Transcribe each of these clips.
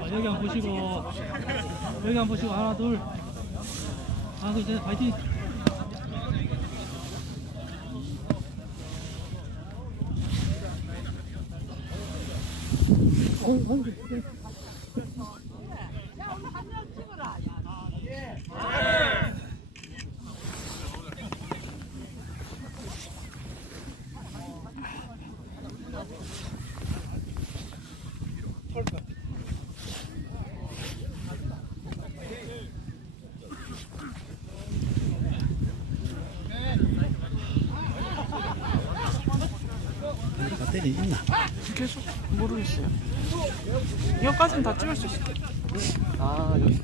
아, 여기 한번 보시고 여기 한번 보시고 하나 둘. 하나 둘셋 파이팅 배터리 있나? 계속 모르겠어요. 이거까지는 다 찍을 수 있어. 아 여기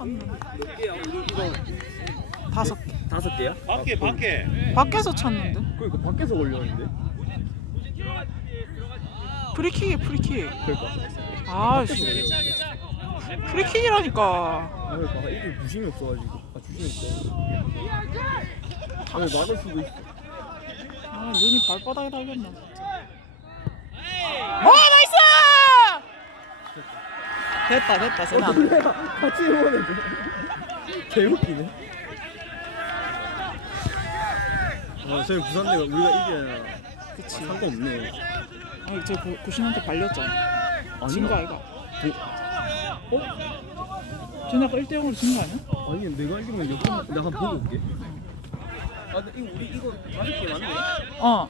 쳤는데. 다섯 개. 다섯 개야? 밖에 밖에 밖에서 쳤는데. 그러니까 밖에서 걸렸는데? 프리킥이 프리킥. 그러니까 아씨. 프리킥이라니까. 아 그러니까 이게 부심이 없어가지고 아 주심이 없어 아니 맞을 수도 있어 아 눈이 발바닥에 달렸나. 와 나이스! 됐다 됐다 세나. 놀래라 같이 응원해줘 개웃기네 아 저희 부산대가 우리가 이겨야 그치. 상관 없네 아니 저 고- 고신한테 발렸잖아. 진 거 아이가? 어? 쟤네 아까 1대 0으로 진 거 아니야? 아니 내가 알기로는 역전 내가 한번 보고 올게 아 근데 이거 우리 이거 다섯 개 맞네 어.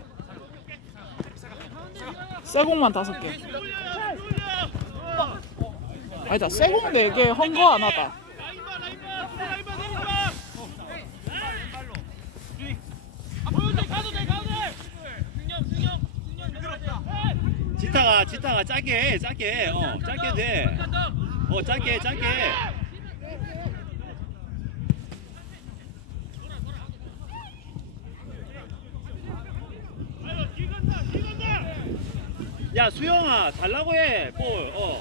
쇠공만 다섯 개. 아니다, 쇠공 네 개, 헝거 하나다. 지타가 지타가 짧게 해. 어 짧게 돼어 짧게 해. 야 수영아 달라고 해볼어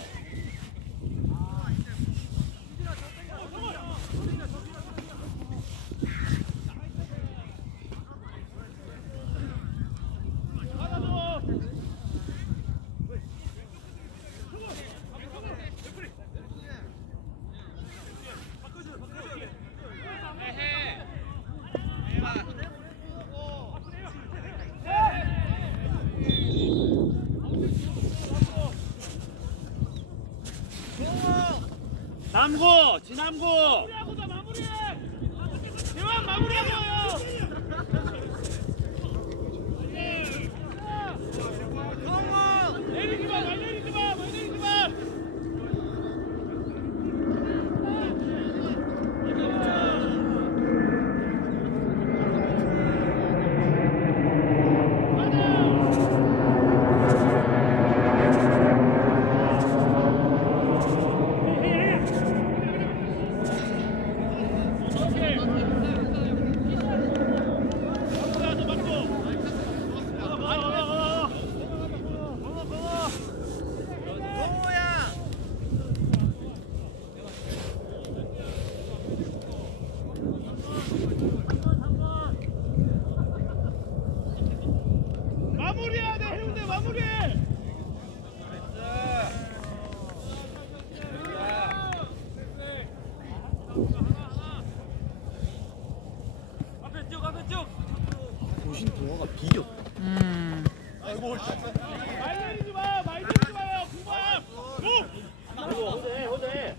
지남구 지 남구 마무리해야 돼 해운대 마무리해 도신 동화가 비겼. 음. 말 내리지 마! 말 내리지 마요! 구만! 고! 호재 호재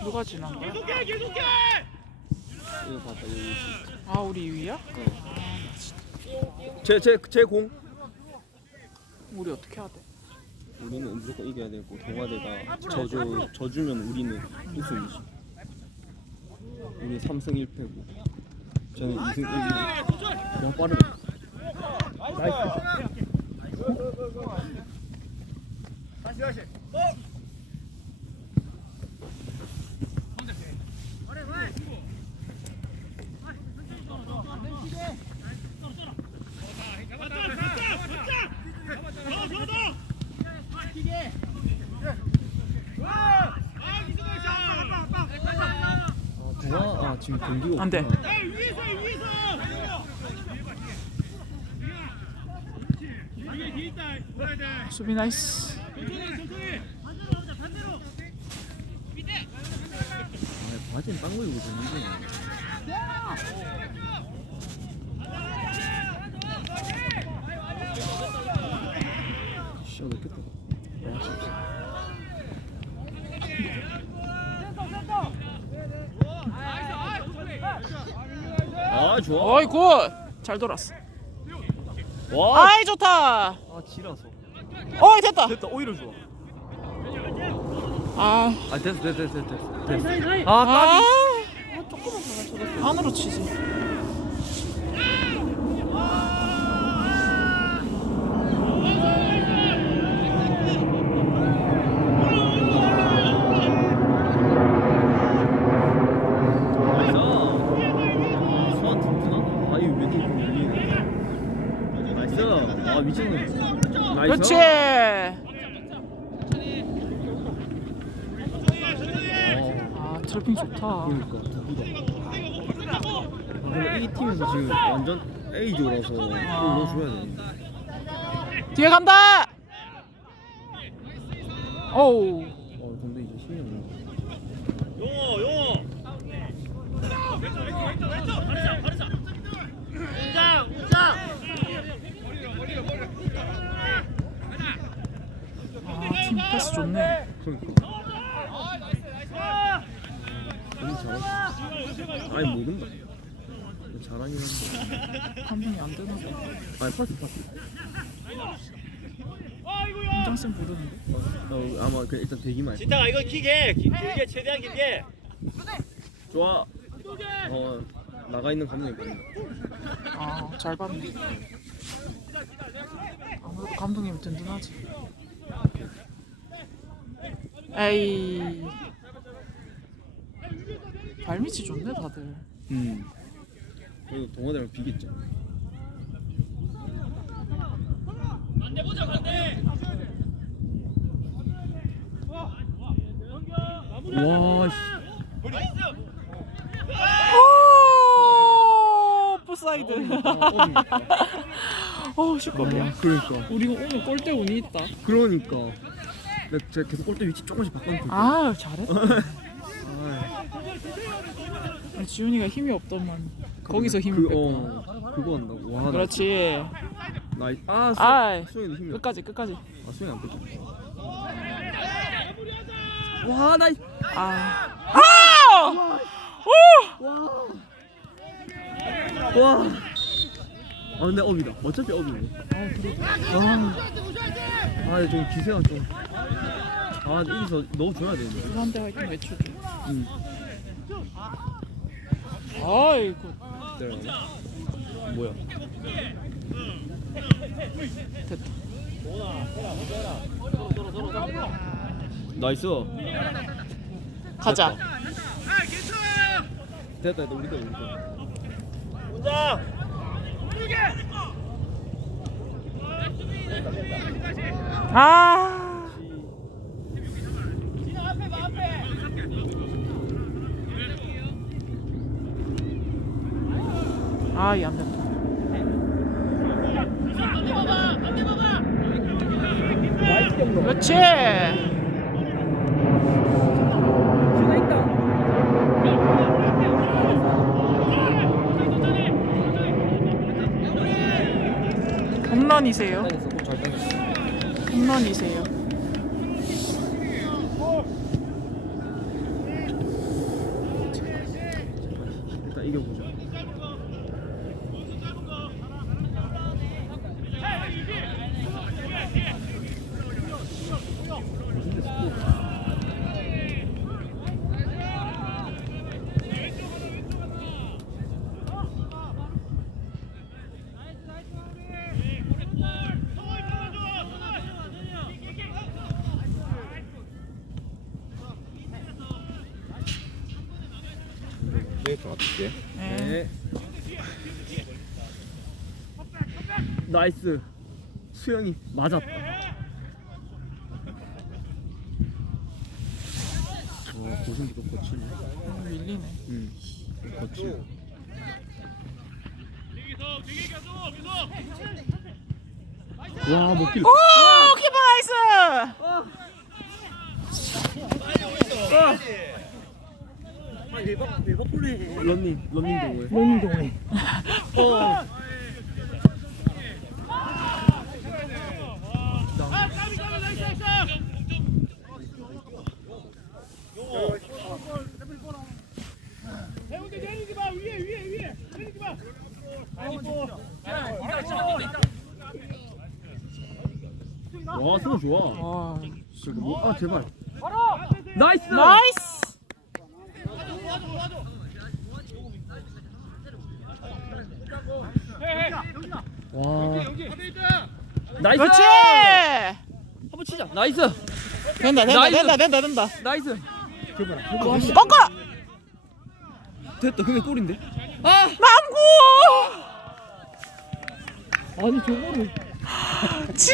누가 지난 거야? 계속해 계속해! 이거 봤다 여기. 아 우리 위야? 제제제 공. 우리 어떻게 해야 돼? 우리는 무조건 이겨야 되고 동아대가 저주 저주면 우리는 우승이지. 우리 3승 1패고 저는 2승 1패. 너무 빠르다. 지금 경기가 안 돼. 수비 나이스. 천천히 천천히 아 바지는 딴 거 입고 다니지. 씨야 넣겠다. 아 좋아. 어이 굿. 잘 돌았어. 와. 아이 좋다. 아 지라서. 어이 됐다. 됐다 오히려 좋아. 아. 아 됐어 됐어 됐어 됐어. 됐어. 아. 아 까비. 안으로 치지. 나이스. 수완 튼튼하다. 아이 왼쪽 공 밀리네. 나이스. 아. 나이스. 그렇지. 어, 아 트래핑 좋다. 그러니까. 아, 근데 이 팀에서 지금 완전 A조라서 골 넣어줘야 돼. 뒤에 간다. 어우. 어 근데 이제 신경 나. 용호 용호 아팀 패스 좋네. 그러니까. 너무 잘하지. 아니 모른다. 잘하긴 한데. 감독이 안 되나 봐. 아니 파스 파스. 현장쌤 부르는데. 어, 아마 그 일단 대기만. 해. 진타가 이거 길게 기- 길게 최대한 길게 좋아. 어 나가 있는 감독이 보인다. 아잘 봤네. 아무래도 감독님이 든든하지. 에이. 발밑이 좋네 다들. 음. 그래도 동호대랑 비겠죠. 와 씨. 오, 오프사이드. 어, 시끄럽네. 그러니까. 우리 오늘 골대 운이 있다. 그러니까. 내가 계속 골대 위치 조금씩 바꿔놓고. 아, 잘했다. 지훈이가 힘이 없더만 거기서 힘을 그, 뺐구나 어, 그거 한다고. 와, 나 그렇지 나 이 아, 수, 아이 수영이도 힘이 없. 끝까지 끝까지 아, 수영이 안 뺐지. 와, 나 이. 아 아! 오! 와. 아, 근데 업이다. 어차피 업이네. 아, 아, 좀 기세가 좀. 아, 여기서 넣어줘야 되는데. 이한대 화이팅 외쳐줘 응. 아이고 기다려. 뭐야? 됐다 나이스. 가자 됐다, 됐다. 우리 거, 우리 거. 혼자. 아 아 이 안 된다. 그렇지. 홈런이세요? 꼭잘 당했어. 홈런이세요 일단 이겨보자. 네, 도와줄게. 네. 네. 나이스. 수영이 맞았다. 어, 고승기도 거치네. 음, 밀리네 응. 거치. 와, 먹길. 오 키퍼 나이스 런닝, 런닝 동호회. 런닝 동호회. 어. 해운대 내리지 마. 위에 위에 위에. 내리지 마. 아이고. 와, 수영 좋아. 와 저거 뭐? 아, 제발. 나이스. 나이스 와. 나이스. 그렇지 한번 치자. 나이스. 된다 된다 나이스. 된다 된다 된다 나이스. 꺾어 됐다. 근데 골인데. 남구 아니 저거를 치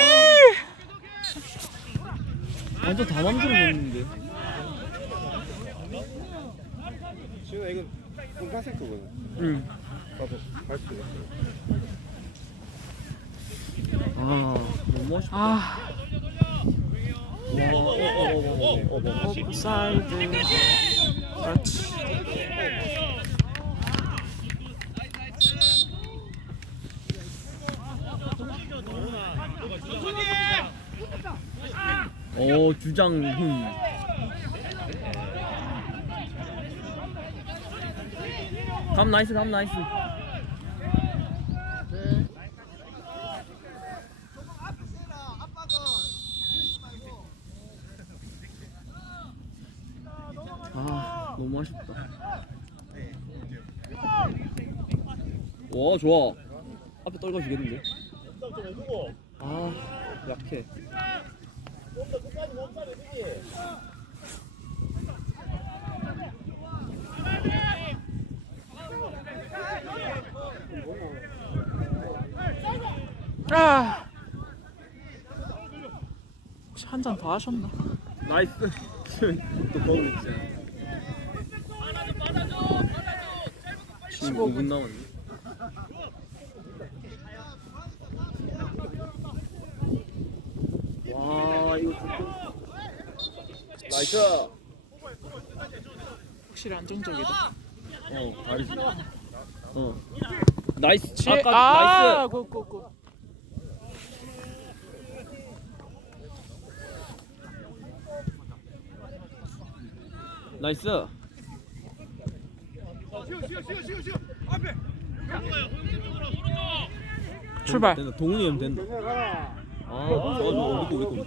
완전 다 만들어 놓는데. 지금 이건 공간색 거거든. 응. 나도 갈수 있어. 아, 너무 멋있다. 아. 옵사이드 그렇지 어, 주장훈. 감 나이스, 감 나이스. 아, 너무 아쉽다. 와, 좋아. 앞에 떨궈주겠는데? 아, 약해. 아 혹시 한 잔 더 하셨나? 나이스. 또 거울 있지. 지금 5분 남았네. 와 이거 조금 나이스. 확실히 안정적이다. 어 다르지 어. 나이스 지- 아까 아, 나이스. 굿굿굿. 나이스. 출발. 된다 동훈이 형 된다 아 좋아 좋아. 거우리 거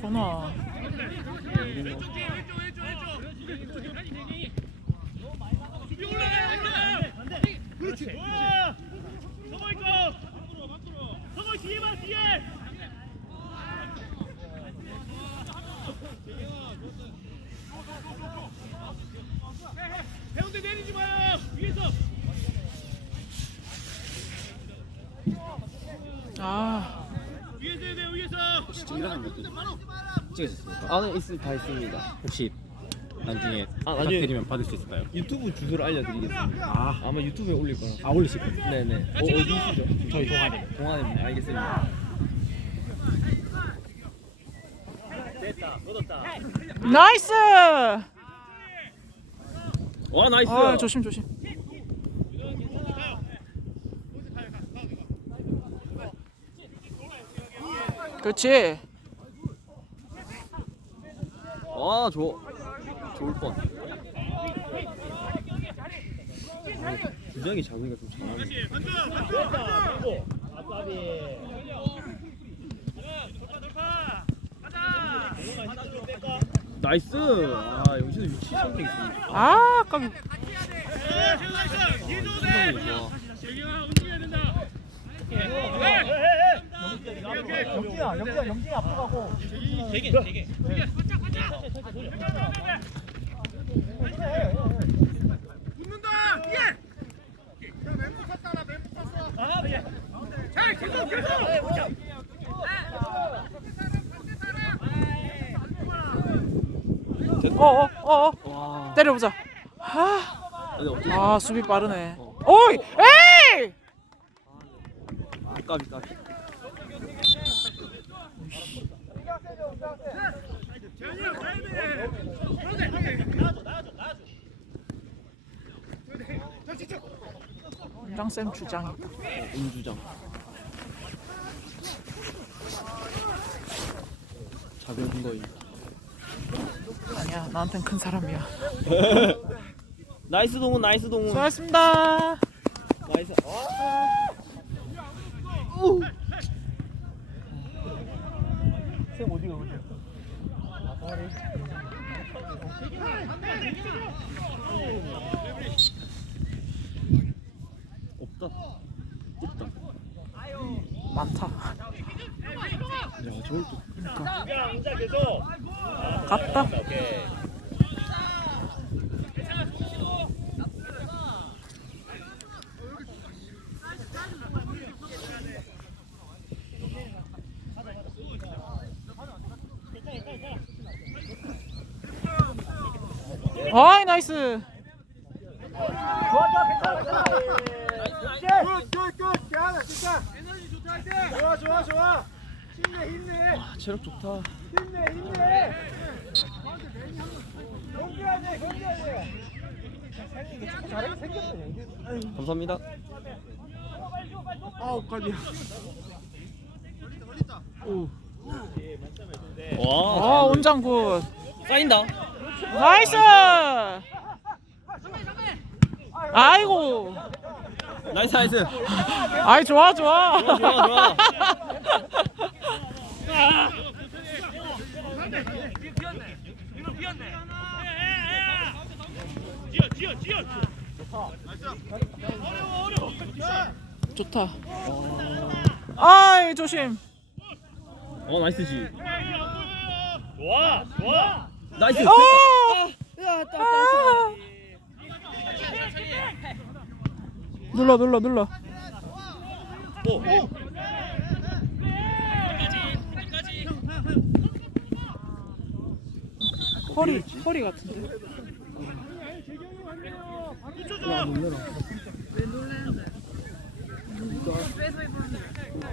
건아. 수비 올라가 올라가 그렇지 성호 있고 성호 뒤에 봐 뒤에 해운대 내리지 마요 위에서 아, 진짜 일하는 것도 찍으셨습니까? 안에 있을 다 있습니다 혹시 나중에 아, 나중에- 부탁드리면 받을 수 있을까요? 유튜브 주소를 알려드리겠습니다 아, 아마 유튜브에 올릴 거예요 아 올리실 거예요? 네네 어, 어디 있으죠? 저희 동아리 동안입니다 알겠습니다 나이스. 와 나이스 아, 조심 조심. 그렇지. 와 좋아 좋을 뻔. 주장이 작으니까 좀 잘하네. 나이스! 아 여기서 위치 선택 있습니다. 아, 깜. 신동이 좋아 영진아 영진아 영진이 앞으로 가고. 붙는다! 뒤에! 야 멘붕 쳤다 나 멘붕 쳤어. 자 계속! 계속 어, 어, 어, 어. 와 때려보자. 아, 아 수비 빠르네. 오이, 에이! 아, 까비 까비 재현이야 가야 돼 그런데 짱쌤 주장이. 어, 음주장 작은 거임 아니야, 나한텐 큰 사람이야. 나이스 동훈 나이스 동훈 수고하셨습니다. 나이스 쌤 어디가 어디야 없다 없다 많다. 야 저걸 또 갔다. 오케이 아이, 나이스. 좋아 좋아 좋아 힘내 힘내 아, 체력 좋다 힘내 힘내 돼 경기해야 돼 감사합니다 아우 까비야 와 아, 온장 굿. 쌓인다 나이스. 아이고. 나이스 나이스 아이 좋아 좋아. 좋아 좋아 지어 좋다. 아, 조심. 어 나이스지. 좋아 나이스. 오! 아! 눌러 눌러 눌러. 오. 오. 허리 허리 같은데.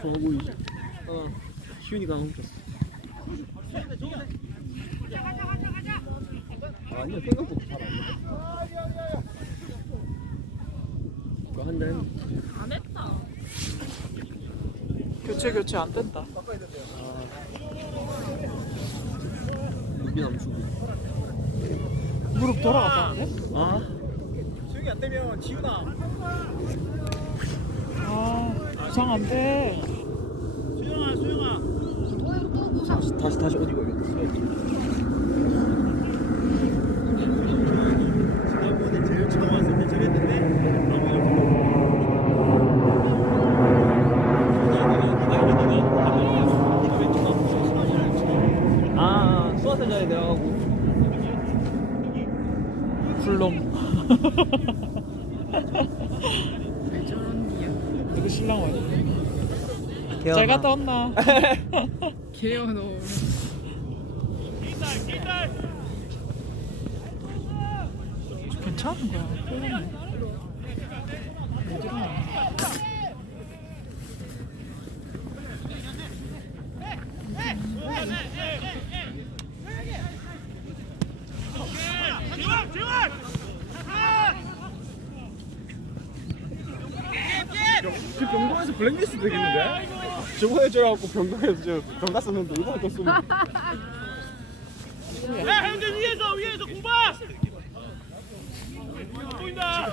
보이지? 어 시윤이가 안 웃겼어 아니야 생각보다 잘안 웃겼어 그거 한잔 했는데 교체 교체 안 된다. 눈빛 암수고 무릎 돌아갔다는데? 아 수영이 안 되면 지훈아. 아 이상한데. 수영아, 수영아. 다시 다시 다시 어디 가야겠다 지난번에 제일 처음 왔을 때 저랬는데 아무 아 수화살 자리 내가 가고 누구 신랑 와요? 잘 갔다 왔나? 개연어. 괜찮은 거야. 그 병동에서 블랙리스트 되겠는데? 저번에 저래갖고 병동에서 저 병가 썼는데 이번에 또 쓰면 야, 형들 위에서 위에서 구봐. 보인다.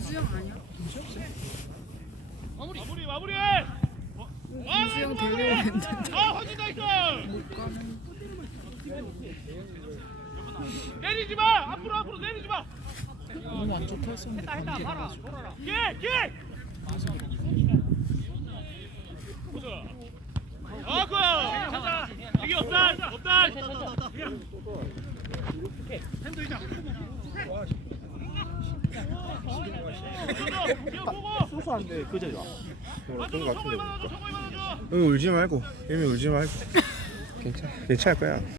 수영 아니야? 마무리 마무리. 수영 되려고 했는데 아, 있어. 못 가는. 내리지 마. 앞으로 앞으로 내리지 마. 너무 안 좋다 했었는데 관계라가지고. 길 길. 아, 그. 가자. 이게 없다. 없다. 핸드 있다. 소소한데 그 자리 와. 그런 거 같은데. 저거 입어줘. 응 울지 말고. 이미 울지 말고. 괜찮 괜찮을 거야.